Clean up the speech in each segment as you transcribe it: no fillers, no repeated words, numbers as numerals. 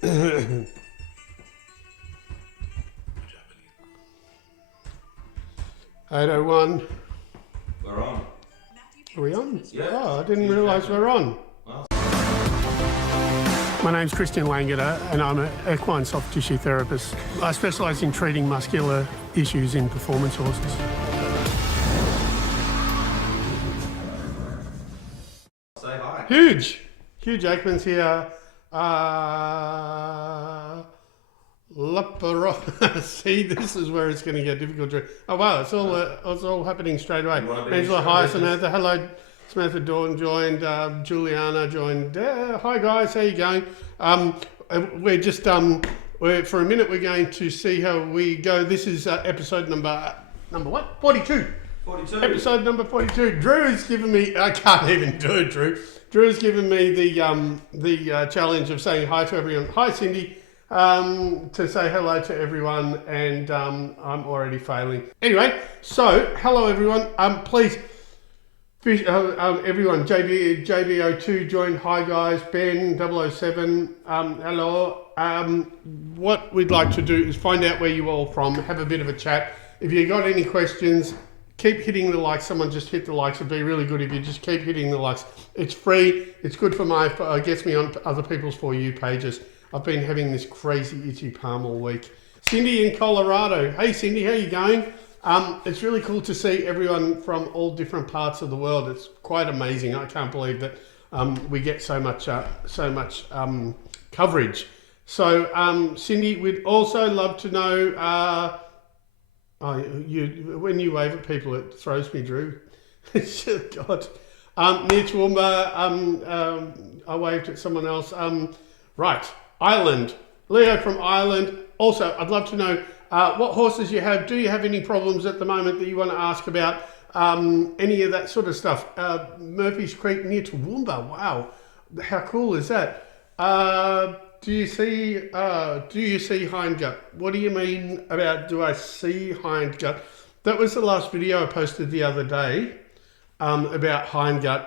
801. We're on. Are we on? Yeah. Oh, I didn't realise we're on. Well. My name's ChristianLangeder and I'm an equine soft tissue therapist. I specialise in treating muscular issues in performance horses. Say hi. Huge Aikman's here. See, this is where it's going to get difficult. Oh wow, it's all happening straight away. Angela, hi, Samantha. Hello, Samantha. Dawn joined. Juliana joined. Hi guys, how you going? We're just for a minute we're going to see how we go. This is episode number what? 42. 42. Episode number 42. Drew has given me. I can't even do it, Drew. Drew has given me the challenge of saying hi to everyone. Hi, Cindy. To say hello to everyone, and I'm already failing. Anyway, so hello everyone. Please, everyone. JB02 joined. Hi guys. Ben 007. Hello. What we'd like to do is find out where you all from. Have a bit of a chat. If you got any questions, keep hitting the likes. Someone just hit the likes. It'd be really good if you just keep hitting the likes. It's free. It's good for gets me on other people's For You pages. I've been having this crazy itchy palm all week. Cindy in Colorado. Hey Cindy, how you going? It's really cool to see everyone from all different parts of the world. It's quite amazing. I can't believe that we get so much coverage. So Cindy, we'd also love to know. When you wave at people, it throws me, Drew. God. Near Toowoomba, I waved at someone else. Right. Ireland. Leo from Ireland. Also, I'd love to know what horses you have. Do you have any problems at the moment that you want to ask about? Any of that sort of stuff. Murphy's Creek near Toowoomba. Wow. How cool is that? Do you see hindgut? What do you mean about do I see hindgut? That was the last video I posted the other day about hindgut.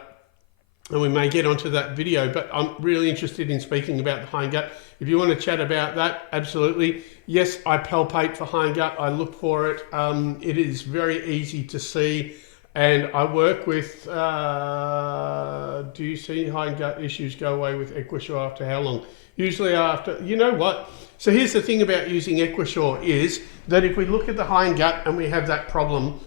And we may get onto that video, but I'm really interested in speaking about the hindgut. If you want to chat about that, absolutely. Yes, I palpate for hindgut. I look for it. It is very easy to see. And I work with, do you see hindgut issues go away with Equisure after how long? Usually after, you know what? So here's the thing about using Equisure is that if we look at the hindgut and we have that problem,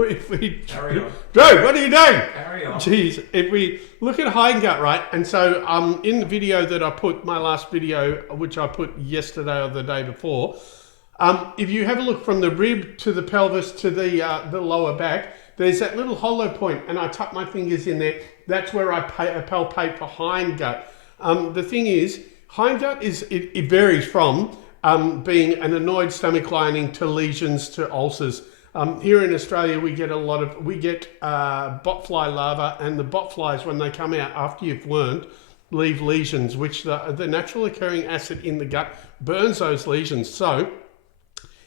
if we Carry on. Drew, what are you doing? Carry on. Jeez, if we look at hindgut, right? And so in the video that I put, my last video, which I put yesterday or the day before, if you have a look from the rib to the pelvis to the lower back, there's that little hollow point, and I tuck my fingers in there. That's where I palpate for hindgut. The thing is, hindgut it varies from being an annoyed stomach lining to lesions to ulcers. Here in Australia, we get botfly larvae, and the botflies, when they come out after you've learned, leave lesions, which the natural occurring acid in the gut burns those lesions. So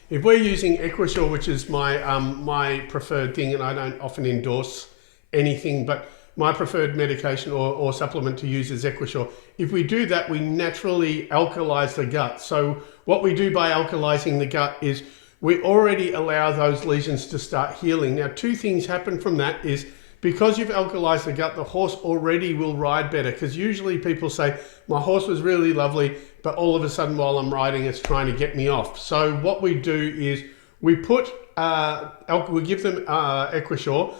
if we're using Equisure, which is my preferred thing, and I don't often endorse anything, but my preferred medication or supplement to use is Equisure. If we do that, we naturally alkalize the gut. So what we do by alkalizing the gut is we already allow those lesions to start healing. Now, two things happen from that is because you've alkalized the gut, the horse already will ride better. Because usually people say, my horse was really lovely, but all of a sudden while I'm riding, it's trying to get me off. So what we do is we give them Equisure.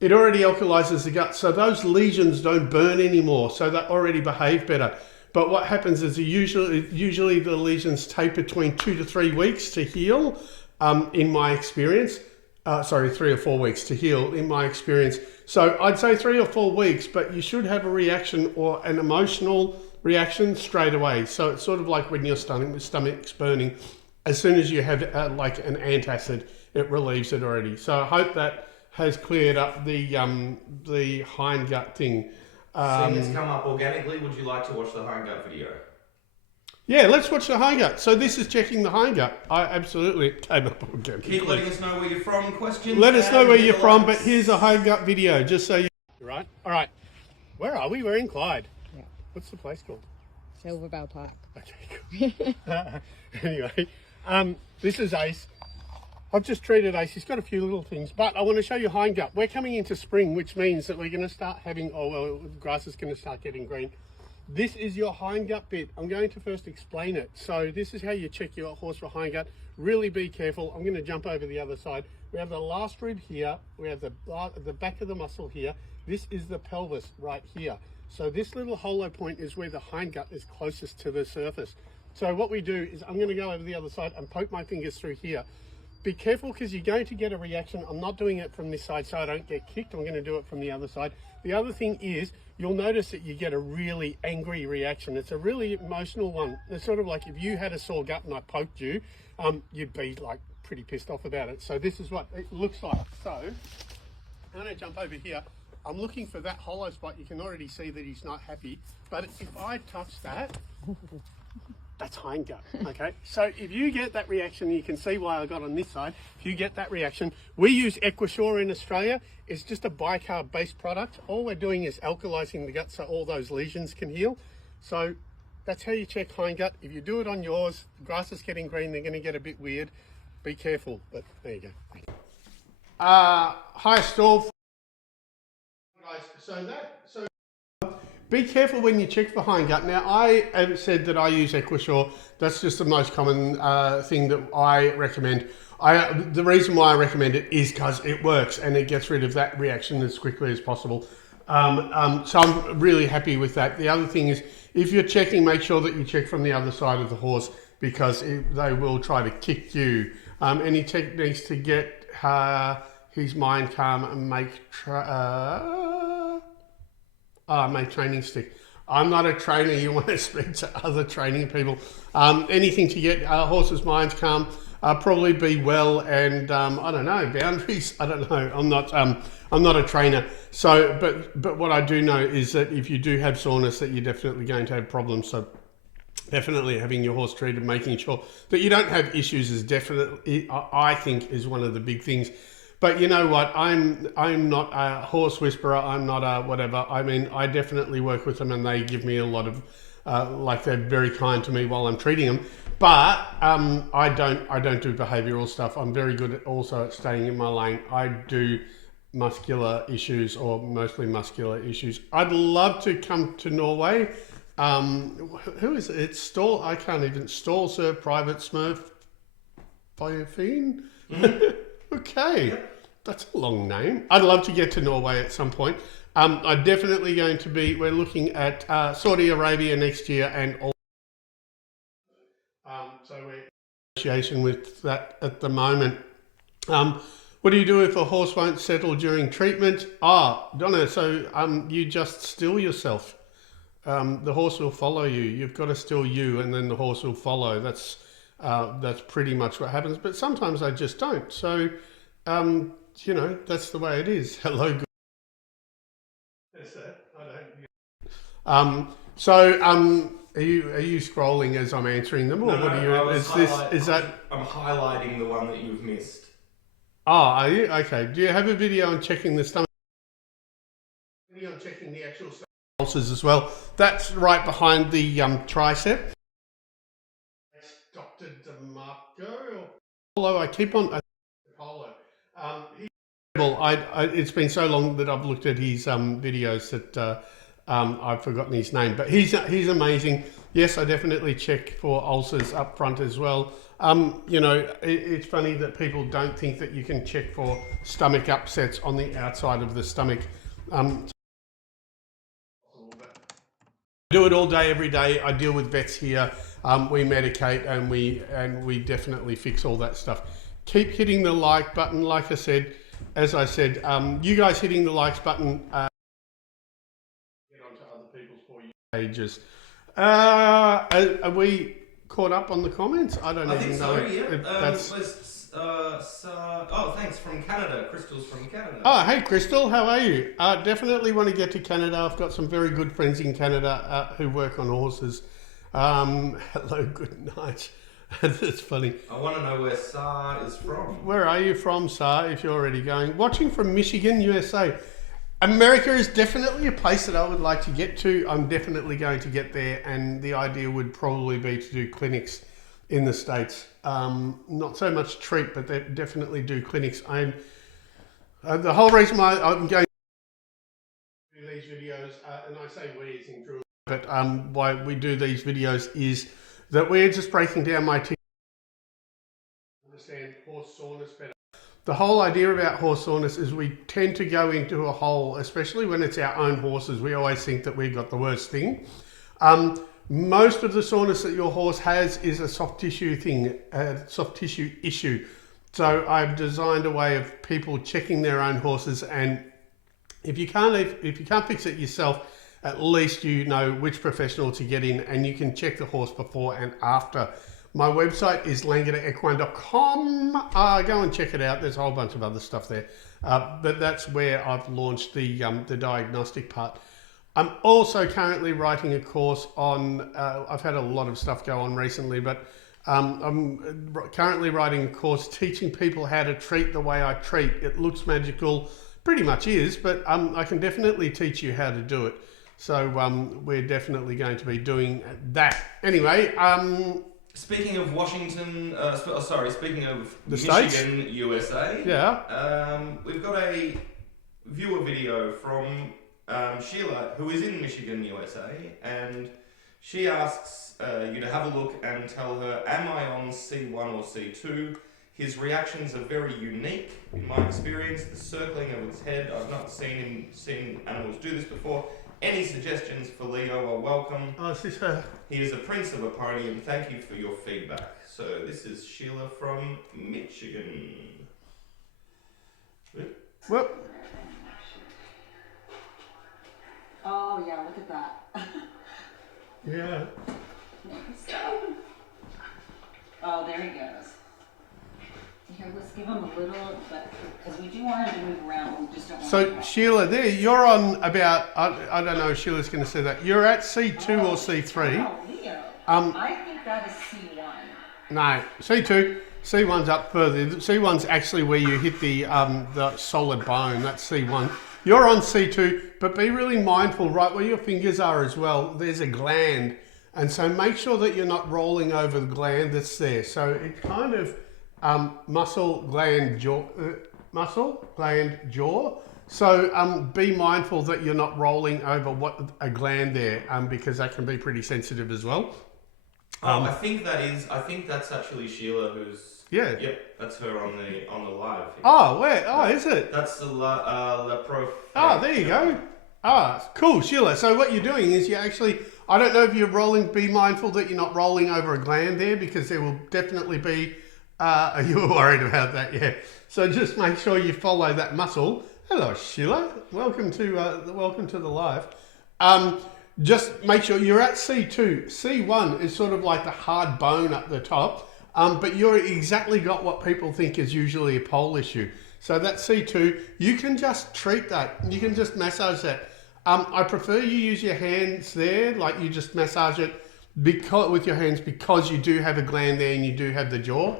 It already alkalizes the gut, so those lesions don't burn anymore. So they already behave better. But what happens is usually the lesions take between 2 to 3 weeks to heal. In my experience, 3 or 4 weeks to heal in my experience. So I'd say 3 or 4 weeks, but you should have a reaction or an emotional reaction straight away. So it's sort of like when your stomach's burning. As soon as you have like an antacid, it relieves it already. So I hope that has cleared up the hindgut thing. Seeing it's come up organically, would you like to watch the hindgut video? Yeah, let's watch the hindgut. So this is checking the hindgut. I absolutely came up organically. Keep letting us know where you're from. Questions? Let us know where you're from, but here's a hindgut video, just so you... Right? All right. Where are we? We're in Clyde. Yeah. What's the place called? Silver Bell Park. Okay, cool. Anyway, this is Ace. I've just treated Ace. He's got a few little things, but I want to show you hindgut. We're coming into spring, which means that we're going to start having, the grass is going to start getting green. This is your hindgut bit. I'm going to first explain it. So this is how you check your horse for hindgut. Really be careful. I'm going to jump over the other side. We have the last rib here. We have the back of the muscle here. This is the pelvis right here. So this little hollow point is where the hindgut is closest to the surface. So what we do is I'm going to go over the other side and poke my fingers through here. Be careful because you're going to get a reaction. I'm not doing it from this side so I don't get kicked. I'm going to do it from the other side. The other thing is you'll notice that you get a really angry reaction. It's a really emotional one. It's sort of like if you had a sore gut and I poked you, you'd be like pretty pissed off about it. So this is what it looks like. So I'm going to jump over here. I'm looking for that hollow spot. You can already see that he's not happy. But if I touch that, that's hindgut, okay? So if you get that reaction, you can see why I got on this side. If you get that reaction, we use Equisure in Australia. It's just a bicarb-based product. All we're doing is alkalizing the gut so all those lesions can heal. So that's how you check hindgut. If you do it on yours, the grass is getting green, they're going to get a bit weird. Be careful, but there you go. High stall. So be careful when you check for hindgut. Now, I have said that I use Equisure. That's just the most common thing that I recommend. The reason why I recommend it is because it works and it gets rid of that reaction as quickly as possible. So I'm really happy with that. The other thing is, if you're checking, make sure that you check from the other side of the horse because they will try to kick you. Any techniques to get his mind calm and make training stick. I'm not a trainer. You want to speak to other training people. Anything to get horses' minds calm. Probably be well and I don't know, boundaries. I don't know. I'm not a trainer. So, but what I do know is that if you do have soreness, that you're definitely going to have problems. So, definitely having your horse treated, making sure that you don't have issues is definitely, I think, is one of the big things. But you know what? I'm not a horse whisperer. I'm not a whatever. I mean, I definitely work with them, and they give me a lot of, like they're very kind to me while I'm treating them. But I don't do behavioural stuff. I'm very good at also at staying in my lane. I do muscular issues or mostly muscular issues. I'd love to come to Norway. Who is it? It's Stall. I can't even Stall Serve Private Smurf Biofine. Okay, that's a long name. I'd love to get to Norway at some point. I'm definitely going to be, we're looking at Saudi Arabia next year and all. So we're in negotiation with that at the moment. What do you do if a horse won't settle during treatment? Donna, so you just still yourself. The horse will follow you. You've got to still you and then the horse will follow. That's pretty much what happens, but sometimes they just don't. So, you know, that's the way it is. Hello. Good. That's that. I don't. Are you scrolling as I'm answering them, or what are you? I'm highlighting the one that you've missed. Oh, are you? Okay. Do you have a video on checking the stomach? Video on checking the actual stomach ulcers as well. That's right behind the tricep. Dr. DeMarco. Polo, I keep on Polo. It's been so long that I've looked at his videos that I've forgotten his name, but he's amazing. Yes, I definitely check for ulcers up front as well. You know, it's funny that people don't think that you can check for stomach upsets on the outside of the stomach. Do it all day, every day. I deal with vets here. We medicate and we definitely fix all that stuff. Keep hitting the like button. Like I said, as I said, you guys hitting the likes button. Get onto other people's For You pages. Are we caught up on the comments? I don't even know. I think so, yeah. Thanks, from Canada. Crystal's from Canada. Oh, hey, Crystal, how are you? Definitely want to get to Canada. I've got some very good friends in Canada who work on horses. Hello, good night. That's funny. I want to know where Sa is from. Where are you from, Sa, if you're already going? Watching from Michigan, USA. America is definitely a place that I would like to get to. I'm definitely going to get there, and the idea would probably be to do clinics in the States. Not so much treat, but they definitely do clinics. And the whole reason why I'm going to do these videos, and I say we as in Drew, but why we do these videos is that we're just breaking down my team to understand horse soreness better. The whole idea about horse soreness is we tend to go into a hole, especially when it's our own horses. We always think that we've got the worst thing. Most of the soreness that your horse has is a soft tissue thing, a soft tissue issue. So I've designed a way of people checking their own horses, and if you can't fix it yourself, at least you know which professional to get in, and you can check the horse before and after. My website is LangederEquineShow.com. Go and check it out. There's a whole bunch of other stuff there, but that's where I've launched the diagnostic part. I'm also currently writing a course on. I've had a lot of stuff go on recently, but I'm currently writing a course teaching people how to treat the way I treat. It looks magical, pretty much is, but I can definitely teach you how to do it. So we're definitely going to be doing that. Anyway. Speaking of Washington, speaking of The Michigan, States? USA, Yeah. we've got a viewer video from Sheila, who is in Michigan, USA, and she asks you to have a look and tell her, am I on C1 or C2? His reactions are very unique in my experience. The circling of its head, I've not seen animals do this before. Any suggestions for Leo are welcome. Oh, is this her? He is a prince of a pony, and thank you for your feedback. So this is Sheila from Michigan. Well. Oh yeah, look at that. Yeah. Oh, there he goes. Here, let's give him a little, but because we do want him to move around, we just don't want So him to. Sheila, there you're on about. I don't know if Sheila's going to say that. You're at C2 or C3. Oh, Leo. I think that is C1. No, C2. C1's up further. C1's actually where you hit the solid bone. That's C1. You're on C2, but be really mindful right where your fingers are as well. There's a gland, and so make sure that you're not rolling over the gland that's there. So it's kind of muscle gland jaw. So be mindful that you're not rolling over a gland there, because that can be pretty sensitive as well. I think that's actually Sheila, who's. Yeah. Yep, that's her on the live. Oh, where? Oh, is it? That's the La Prof. Oh, there you go. Ah, cool, Sheila. So what you're doing is you actually, I don't know if you're rolling, be mindful that you're not rolling over a gland there, because there will definitely be, you were worried about that, yeah. So just make sure you follow that muscle. Hello, Sheila. Welcome to the live. Just make sure you're at C2. C1 is sort of like the hard bone up the top, but you're exactly got what people think is usually a pole issue. So that C2, you can just treat that. You can just massage that. I prefer you use your hands there, like you just massage it with your hands, because you do have a gland there and you do have the jaw.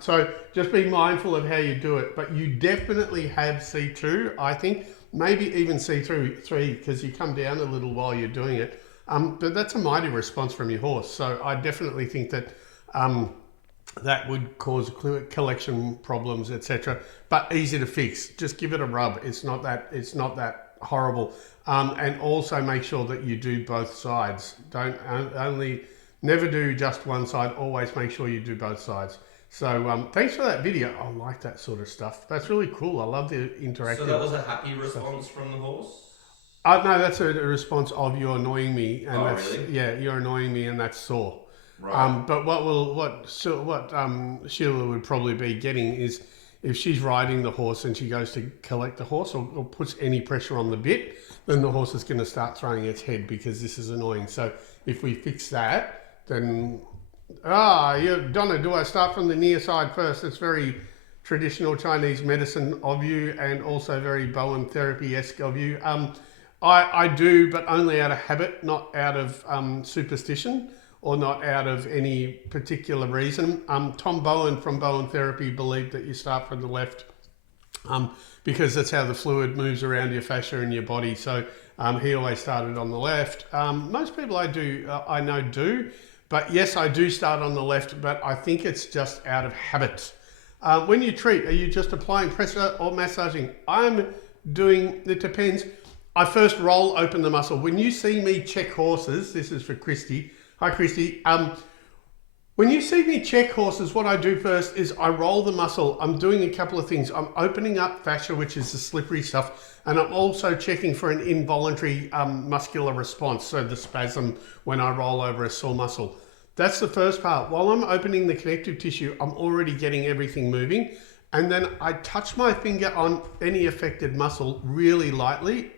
So just be mindful of how you do it. But you definitely have C2, I think. Maybe even C3, because you come down a little while you're doing it. But that's a mighty response from your horse. So I definitely think that that would cause collection problems, etc. But easy to fix. Just give it a rub. It's not that horrible. And also make sure that you do both sides. Don't never do just one side. Always make sure you do both sides. So thanks for that video. I like that sort of stuff. That's really cool. I love the interactive. So that was a happy response from the horse? No, that's a response of you're annoying me, and that's really? Yeah, you're annoying me, and that's sore. Right. But what Sheila would probably be getting is if she's riding the horse and she goes to collect the horse or puts any pressure on the bit, then the horse is going to start throwing its head because this is annoying. So if we fix that, then Donna, do I start from the near side first? It's very traditional Chinese medicine of you, and also very Bowen therapy-esque of you. I do, but only out of habit, not out of superstition, or not out of any particular reason. Tom Bowen from Bowen Therapy believed that you start from the left because that's how the fluid moves around your fascia and your body. So he always started on the left. Most people I know do, but yes, I do start on the left, but I think it's just out of habit. When you treat, are you just applying pressure or massaging? It depends. I first roll open the muscle. When you see me check horses, this is for Christy. Hi, Christy. When you see me check horses, what I do first is I roll the muscle. I'm doing a couple of things. I'm opening up fascia, which is the slippery stuff, and I'm also checking for an involuntary muscular response, so the spasm when I roll over a sore muscle. That's the first part. While I'm opening the connective tissue, I'm already getting everything moving, and then I touch my finger on any affected muscle really lightly,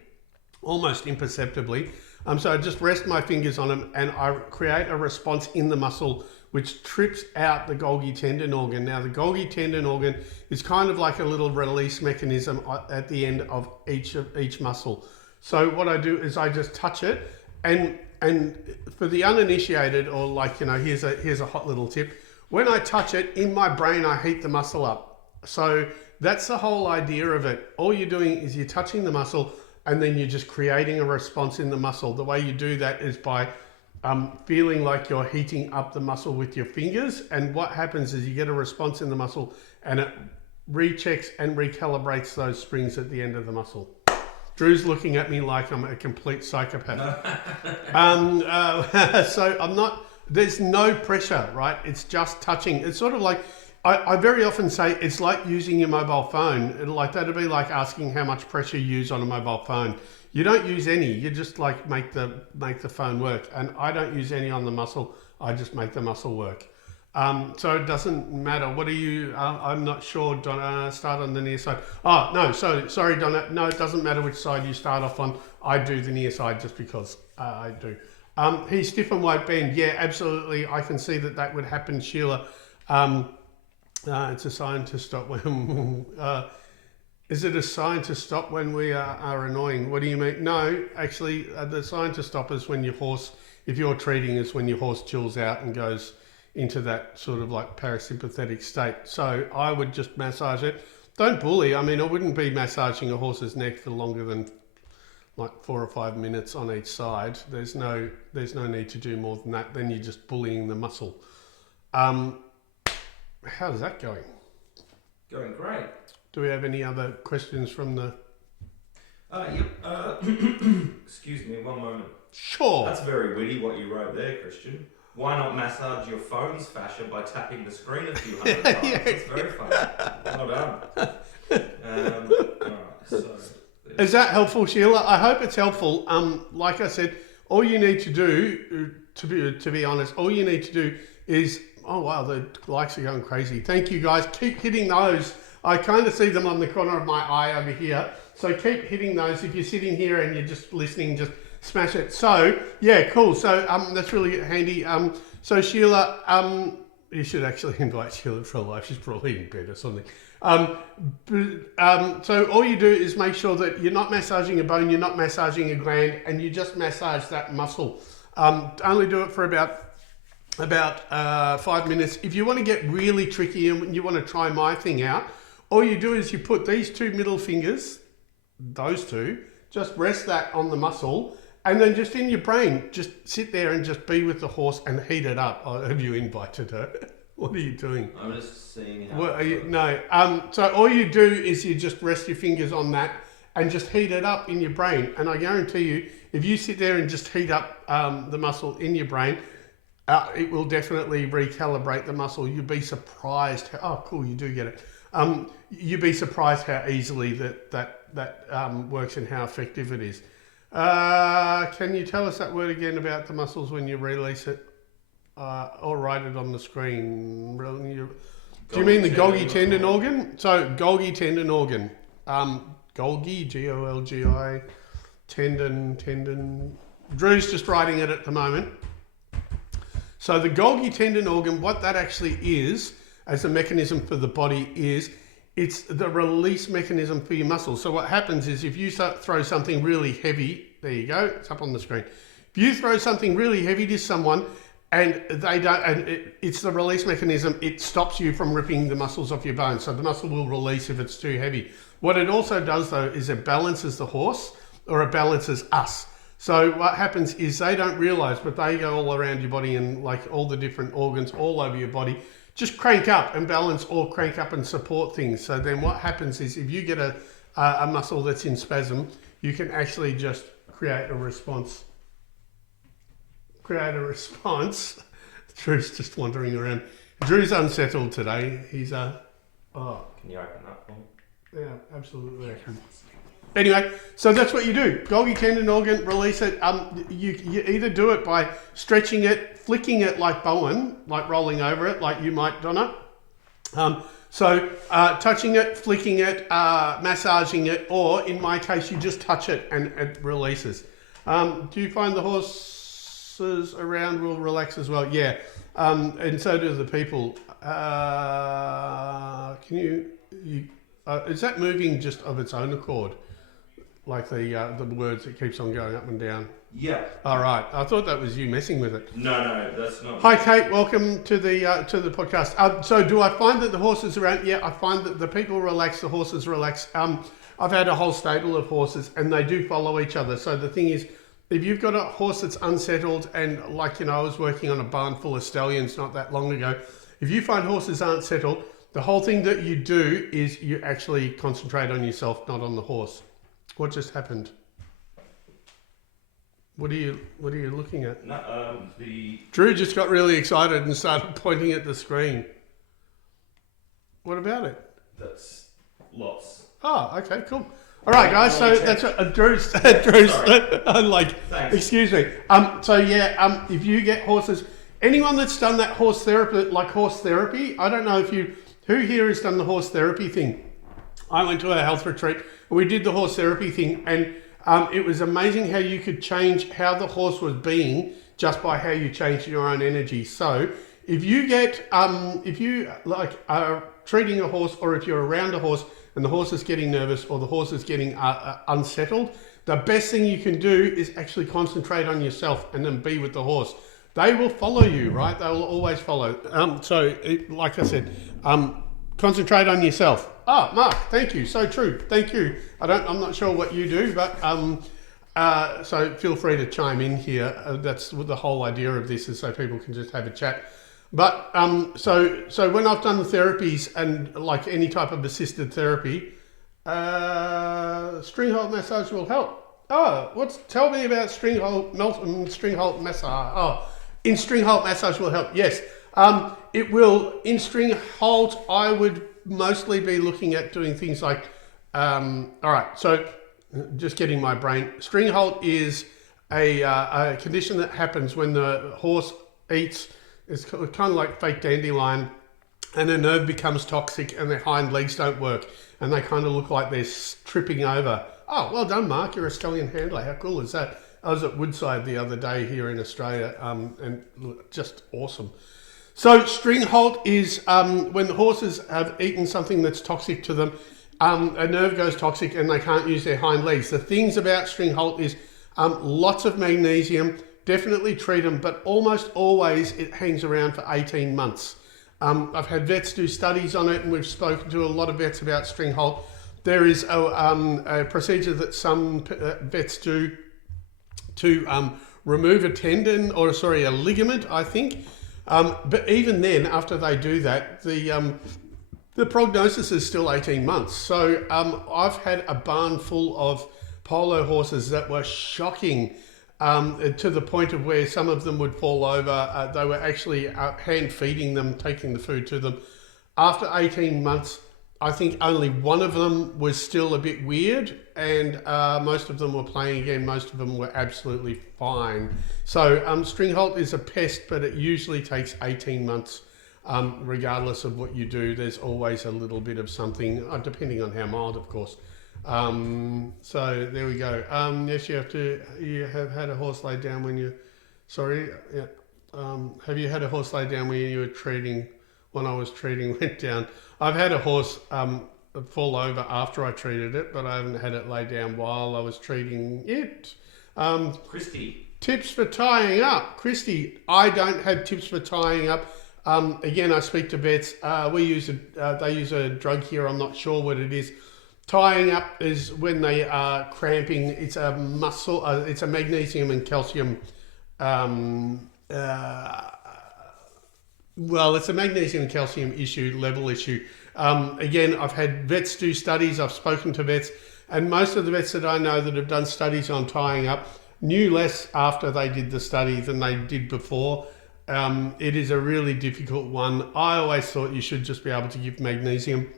almost imperceptibly. So I just rest my fingers on them and I create a response in the muscle which trips out the Golgi tendon organ. Now the Golgi tendon organ is kind of like a little release mechanism at the end of each muscle. So what I do is I just touch it, and for the uninitiated, or like, here's a hot little tip. When I touch it, in my brain I heat the muscle up. So that's the whole idea of it. All you're doing is you're touching the muscle and then you're just creating a response in the muscle. The way you do that is by feeling like you're heating up the muscle with your fingers, and what happens is you get a response in the muscle and it rechecks and recalibrates those springs at the end of the muscle. Drew's looking at me like I'm a complete psychopath. So I'm not, there's no pressure, right? It's just touching. It's sort of like, I very often say it's like using your mobile phone. That'd be like asking how much pressure you use on a mobile phone. You don't use any, you just like make the phone work. And I don't use any on the muscle, I just make the muscle work. So it doesn't matter. What are you, I'm not sure, Donna, start on the near side. Oh, no, sorry, Donna. No, it doesn't matter which side you start off on. I do the near side just because I do. He's stiff and won't bend. Yeah, absolutely. I can see that would happen, Sheila. It's a sign to stop when... Is it a sign to stop when we are annoying? What do you mean? No, actually, the sign to stop is when your horse, if you're treating, is when your horse chills out and goes into that sort of like parasympathetic state. So I would just massage it. Don't bully. I mean, I wouldn't be massaging a horse's neck for longer than like 4 or 5 minutes on each side. There's no need to do more than that. Then you're just bullying the muscle. How's that going? Going great. Do we have any other questions from the... Yep. Excuse me, one moment. Sure. That's very witty what you wrote there, Christian. Why not massage your phone's fascia by tapping the screen a few hundred times? Yeah. That's very funny. Well done. Is that helpful, Sheila? I hope it's helpful. Like I said, all you need to do, to be honest, all you need to do is... Oh, wow, the likes are going crazy. Thank you, guys. Keep hitting those. I kind of see them on the corner of my eye over here. So keep hitting those. If you're sitting here and you're just listening, just smash it. So, yeah, cool. So that's really handy. So Sheila, you should actually invite Sheila for a live. She's probably in bed or something. So all you do is make sure that you're not massaging a bone, you're not massaging a gland, and you just massage that muscle. Only do it for about 5 minutes. If you want to get really tricky and you want to try my thing out, all you do is you put these 2 middle fingers, those 2, just rest that on the muscle, and then just in your brain, just sit there and just be with the horse and heat it up. Oh, have you invited her? What are you doing? I'm just seeing how... What are you, no. So all you do is you just rest your fingers on that and just heat it up in your brain. And I guarantee you, if you sit there and just heat up the muscle in your brain, it will definitely recalibrate the muscle. You'd be surprised how, oh cool, you do get it. You'd be surprised how easily that works and how effective it is. Can you tell us that word again about the muscles when you release it? Or write it on the screen. Do you mean the Golgi tendon organ? So Golgi tendon organ. Golgi, Golgi, tendon. Drew's just writing it at the moment. So the Golgi tendon organ, what that actually is, as a mechanism for the body, is it's the release mechanism for your muscles. So what happens is if you throw something really heavy, there you go, it's up on the screen. If you throw something really heavy to someone and they don't. And it's the release mechanism. It stops you from ripping the muscles off your bones. So the muscle will release if it's too heavy. What it also does though is it balances the horse, or it balances us. So what happens is they don't realize, but they go all around your body and like all the different organs all over your body just crank up and balance or crank up and support things. So then what happens is if you get a muscle that's in spasm, you can actually just create a response. Drew's just wandering around. Drew's unsettled today. He's Can you open that for me? yeah, absolutely I can. Anyway, so that's what you do. Golgi tendon organ, release it. You either do it by stretching it, flicking it like Bowen, like rolling over it, like you might, Donna. So touching it, flicking it, massaging it, or in my case, you just touch it and it releases. Do you find the horses around will relax as well? Yeah, and so do the people. Can you is that moving just of its own accord? Like the words, it keeps on going up and down. Yeah. All right. I thought that was you messing with it. No, that's not. Hi, Kate. Welcome to the podcast. So, do I find that the horses around? Yeah, I find that the people relax, the horses relax. I've had a whole stable of horses, and they do follow each other. So the thing is, if you've got a horse that's unsettled, and like I was working on a barn full of stallions not that long ago. If you find horses aren't settled, the whole thing that you do is you actually concentrate on yourself, not on the horse. What just happened? What are you looking at? No, Drew just got really excited and started pointing at the screen. What about it? That's lots. Oh, okay, cool. All right, guys. So that's what Drew's. I'm like, Thanks. excuse me. So yeah. If you get horses, anyone that's done that horse therapy, I don't know if who here has done the horse therapy thing. I went to a health retreat. We did the horse therapy thing, and it was amazing how you could change how the horse was being just by how you changed your own energy. So if you get, if you like are treating a horse, or if you're around a horse and the horse is getting nervous or the horse is getting unsettled, the best thing you can do is actually concentrate on yourself and then be with the horse. They will follow you, right? They will always follow. Like I said, concentrate on yourself. Mark, thank you. So true. Thank you. I'm not sure what you do, but so feel free to chime in here. That's what the whole idea of this is, so people can just have a chat. But so when I've done the therapies and like any type of assisted therapy, string halt massage will help. Tell me about string halt massage. In string halt massage will help. Yes. It will. In string halt, I would mostly be looking at doing things like, all right, so just getting my brain. String halt is a condition that happens when the horse eats. It's kind of like fake dandelion, and a nerve becomes toxic and their hind legs don't work, and they kind of look like they're tripping over. Oh, well done, Mark. You're a stallion handler. How cool is that? I was at Woodside the other day here in Australia, and just awesome. So string halt is when the horses have eaten something that's toxic to them, a nerve goes toxic and they can't use their hind legs. The things about string halt is lots of magnesium, definitely treat them, but almost always it hangs around for 18 months. I've had vets do studies on it, and we've spoken to a lot of vets about string halt. There is a procedure that some vets do to remove a tendon, a ligament, I think. But even then, after they do that, the prognosis is still 18 months. So I've had a barn full of polo horses that were shocking to the point of where some of them would fall over. They were actually hand feeding them, taking the food to them. After 18 months, I think only one of them was still a bit weird, and most of them were playing again. Most of them were absolutely fine. So string halt is a pest, but it usually takes 18 months. Regardless of what you do, there's always a little bit of something, depending on how mild, of course. So there we go. Yes, you have had a horse laid down when you, have you had a horse laid down when you were treating, when I was treating went down? I've had a horse fall over after I treated it, but I haven't had it laid down while I was treating it. Christy. Tips for tying up. Christy, I don't have tips for tying up. Again, I speak to vets. They use a drug here. I'm not sure what it is. Tying up is when they are cramping. It's a muscle. It's a magnesium and calcium. It's a magnesium and calcium level issue. Again, I've had vets do studies. I've spoken to vets, and most of the vets that I know that have done studies on tying up knew less after they did the study than they did before. It is a really difficult one. I always thought you should just be able to give magnesium.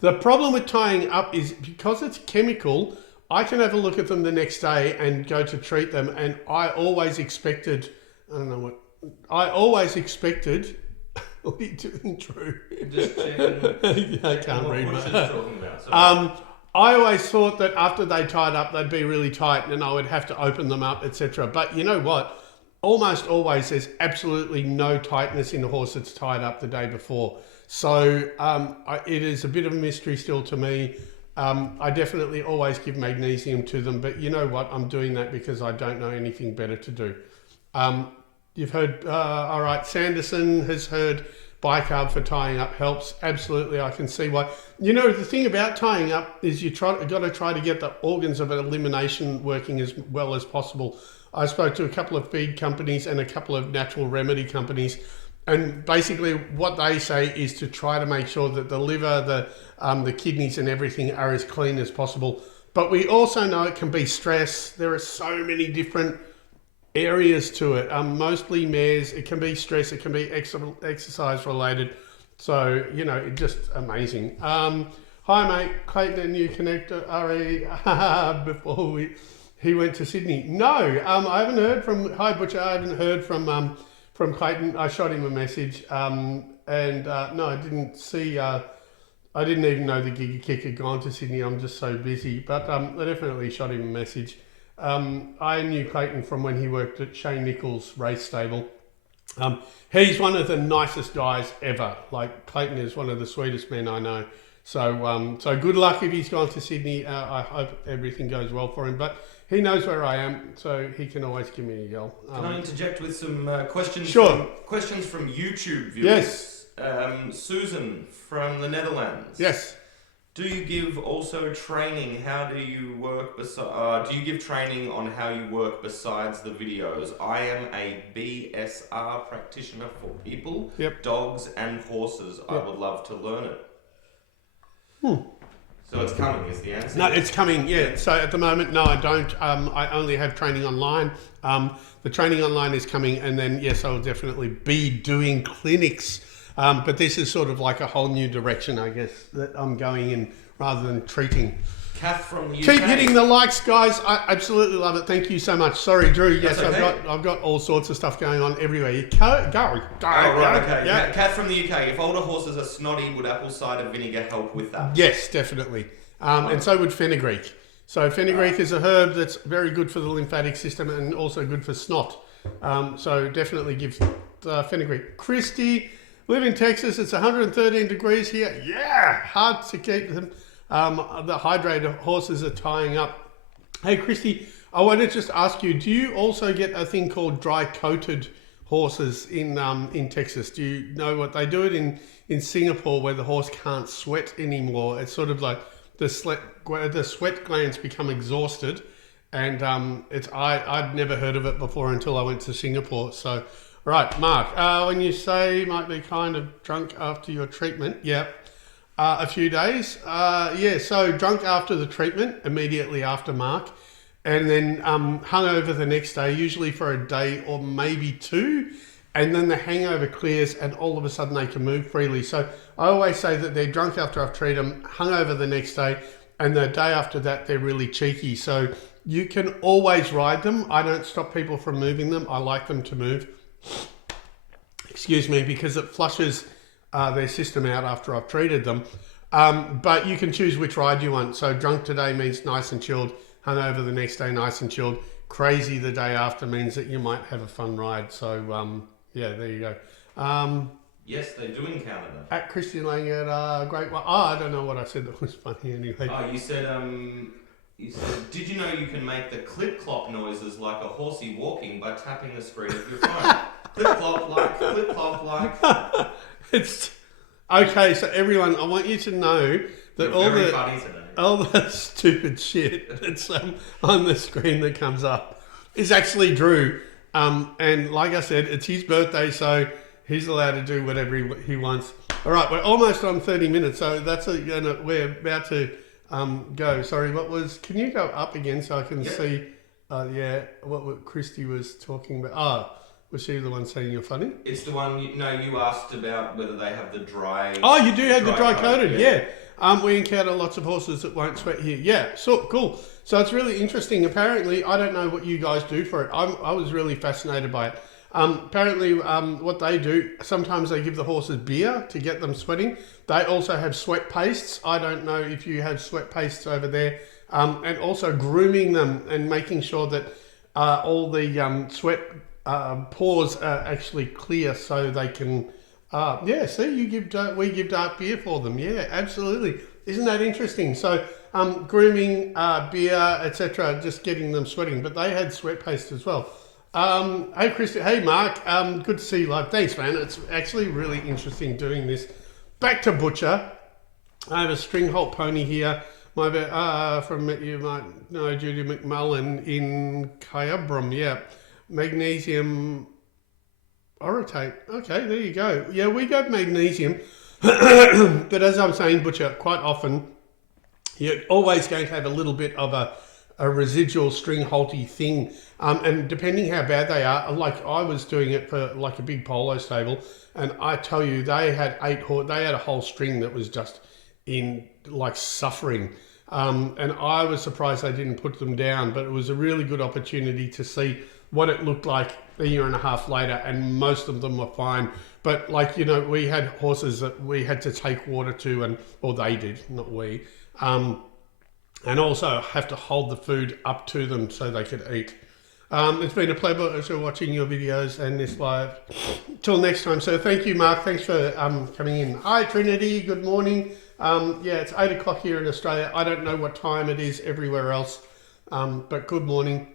The problem with tying up is because it's chemical, I can have a look at them the next day and go to treat them. And I always expected, what are you doing, Drew? Just checking. I can't read. What she's talking about. Sorry. I always thought that after they tied up, they'd be really tight and I would have to open them up, etc. But you know what? Almost always there's absolutely no tightness in a horse that's tied up the day before. So it is a bit of a mystery still to me. I definitely always give magnesium to them, but you know what? I'm doing that because I don't know anything better to do. You've heard, all right, Sanderson has heard bicarb for tying up helps. Absolutely, I can see why. You know, the thing about tying up is you've got to try to get the organs of elimination working as well as possible. I spoke to a couple of feed companies and a couple of natural remedy companies, and basically what they say is to try to make sure that the liver, the kidneys and everything are as clean as possible. But we also know it can be stress. There are so many different areas to it. Mostly mares, it can be stress, it can be exercise related. So, you know, it's just amazing. Hi mate, Clayton and you connected before he went to Sydney. No, I haven't heard from, hi Butcher, I haven't heard from Clayton. I shot him a message no, I didn't see, I didn't even know the Giga Kick had gone to Sydney. I'm just so busy, but I definitely shot him a message. I knew Clayton from when he worked at Shane Nichols' race stable. He's one of the nicest guys ever. Like, Clayton is one of the sweetest men I know. So good luck if he's gone to Sydney. I hope everything goes well for him. But he knows where I am, so he can always give me a yell. Can I interject with some questions? Sure. Questions from YouTube viewers. Yes. Susan from the Netherlands. Yes. Do you give also training? How do you work? Do you give training on how you work besides the videos? I am a BSR practitioner for people, dogs, and horses. I would love to learn it. So it's coming, is the answer? No, it's coming. Yeah. So at the moment, no, I don't. I only have training online. The training online is coming, and then yes, I will definitely be doing clinics. But this is sort of like a whole new direction, I guess, that I'm going in rather than treating. Kath from the UK. Keep hitting the likes, guys. I absolutely love it. Thank you so much. Sorry, Drew. Yes, okay. I've got all sorts of stuff going on everywhere. You go. Oh, right, okay. Yeah. Kath from the UK. If older horses are snotty, would apple cider vinegar help with that? Yes, definitely. And so would fenugreek. So fenugreek is a herb that's very good for the lymphatic system and also good for snot. So definitely give fenugreek. Christy. Live in Texas, it's 113 degrees here. Yeah, hard to keep them. The hydrated horses are tying up. Hey, Christy, I want to just ask you, do you also get a thing called dry-coated horses in Texas? Do you know what they do it in Singapore where the horse can't sweat anymore? It's sort of like the sweat glands become exhausted. And I'd never heard of it before until I went to Singapore. So... Right, Mark, when you say you might be kind of drunk after your treatment, a few days. So drunk after the treatment, immediately after Mark, and then hungover the next day, usually for a day or maybe two, and then the hangover clears and all of a sudden they can move freely. So I always say that they're drunk after I've treated them, hungover the next day, and the day after that they're really cheeky. So you can always ride them. I don't stop people from moving them. I like them to move. Excuse me, because it flushes their system out after I've treated them. But you can choose which ride you want. So drunk today means nice and chilled. Hungover the next day, nice and chilled. Crazy the day after means that you might have a fun ride. So there you go. Yes, they do in Canada. At ChristianLangeder, great one. Oh, I don't know what I said that was funny anyway. Oh, you said You said, did you know you can make the clip-clop noises like a horsey walking by tapping the screen of your phone? Clip-clop like, clip-clop like. It's okay. So everyone, I want you to know that You're very funny today. all the stupid shit that's on the screen that comes up is actually Drew. And like I said, it's his birthday, so he's allowed to do whatever he wants. All right, we're almost on 30 minutes, so we're about to go. Sorry, can you go up again so I can see, what Christy was talking about? Oh, was she the one saying you're funny? It's the one, you asked about whether they have the dry... Oh, you do have the dry coated, yeah. We encounter lots of horses that won't sweat here. Yeah, so cool. So it's really interesting. Apparently, I don't know what you guys do for it. I was really fascinated by it. Apparently, what they do, sometimes they give the horses beer to get them sweating. They also have sweat pastes. I don't know if you have sweat pastes over there. And also grooming them and making sure that all the sweat pores are actually clear so they can... we give dark beer for them. Yeah, absolutely. Isn't that interesting? So grooming, beer, etc., just getting them sweating. But they had sweat paste as well. Hey, Christy. Hey, Mark. Good to see you live. Thanks, man. It's actually really interesting doing this. Back to Butcher. I have a string halt pony here. From you might know Judy McMullen in Kyabram. Yeah, magnesium orotate. Okay, there you go. Yeah, we got magnesium. But as I'm saying, Butcher, quite often you're always going to have a little bit of a residual string halty thing. And depending how bad they are, like I was doing it for like a big polo stable, and I tell you, they had they had a whole string that was just in like suffering. And I was surprised they didn't put them down, but it was a really good opportunity to see what it looked like a year and a half later, and most of them were fine. But we had horses that we had to take water to, or they did, not we. And also have to hold the food up to them so they could eat. It's been a pleasure watching your videos and this live. Till next time. So thank you, Mark. Thanks for coming in. Hi, Trinity. Good morning. It's 8 o'clock here in Australia. I don't know what time it is everywhere else, but good morning.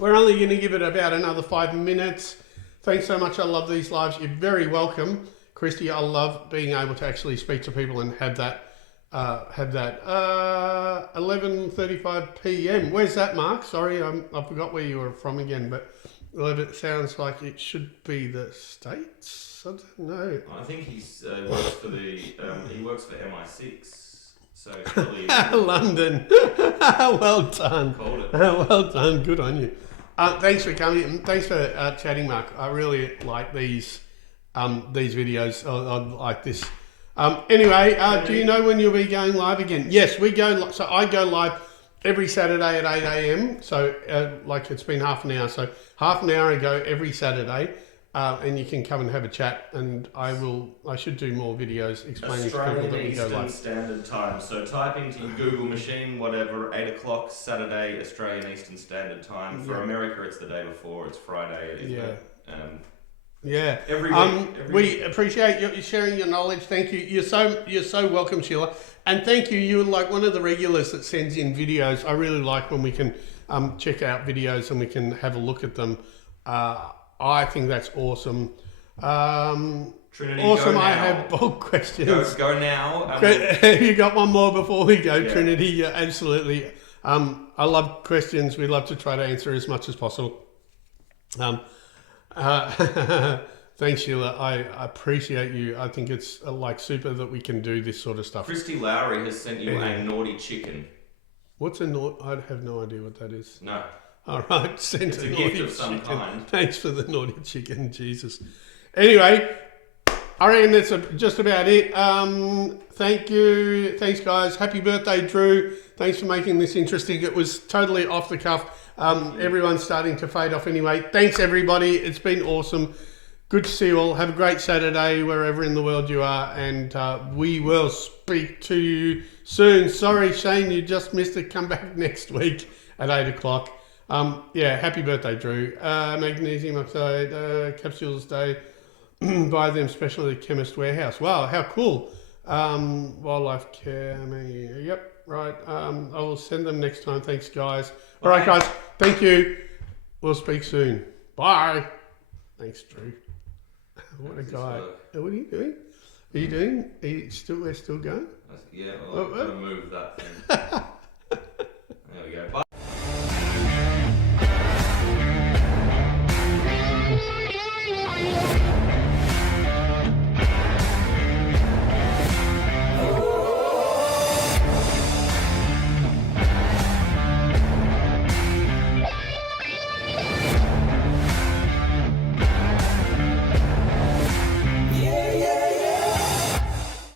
We're only going to give it about another 5 minutes. Thanks so much. I love these lives. You're very welcome. Christy, I love being able to actually speak to people and have that. 11:35 p.m. Where's that, Mark? Sorry, I forgot where you were from again, but 11 sounds like it should be the States. I don't know. I think he works for he works for MI6, so probably London. Well done. Called it. Well done. Good on you. Thanks for coming and thanks for chatting, Mark. I really like these videos. I like this. Anyway, do you know when you'll be going live again? Yes, we go. So I go live every Saturday at 8 a.m. So it's been half an hour. So half an hour ago every Saturday, and you can come and have a chat. And I should do more videos explaining to people that we go live. Australian Eastern Standard Time. So type into your Google machine, whatever, 8 o'clock Saturday, Australian Eastern Standard Time. For America, it's the day before. It's Friday. Yeah. Every week. We appreciate you sharing your knowledge. Thank you. You're so welcome, Sheila. And thank you. You're like one of the regulars that sends in videos. I really like when we can check out videos and we can have a look at them. I think that's awesome. Trinity, awesome. I have bulk questions. Go now. You got one more before we go, Yeah. Trinity? Yeah, absolutely. I love questions. We love to try to answer as much as possible. Thanks, Sheila. I appreciate you. I think it's super that we can do this sort of stuff. Christy Lowry has sent you a naughty chicken. What's a naughty? I have no idea what that is. No. All right, sent It's a a naughty gift of some chicken. kind. Thanks for the naughty chicken, Jesus. Anyway, I reckon that's just about it. Thank you. Thanks, guys. Happy birthday, Drew. Thanks for making this interesting. It was totally off the cuff. Everyone's starting to fade off anyway. Thanks, everybody. It's been awesome. Good to see you all. Have a great Saturday wherever in the world you are, and we will speak to you soon. Sorry, Shane, you just missed it. Come back next week at 8 o'clock. Happy birthday, Drew. Magnesium oxide capsules day. Buy them specially at Chemist Warehouse. Wow, how cool. Wildlife care. Yep. Right. I will send them next time. Thanks, guys. All right, guys. Thank you. We'll speak soon. Bye. Thanks, Drew. What a guy. What are you doing? Are you still, we're still going? Yeah, well, I'm going to move that thing. There we go. Bye.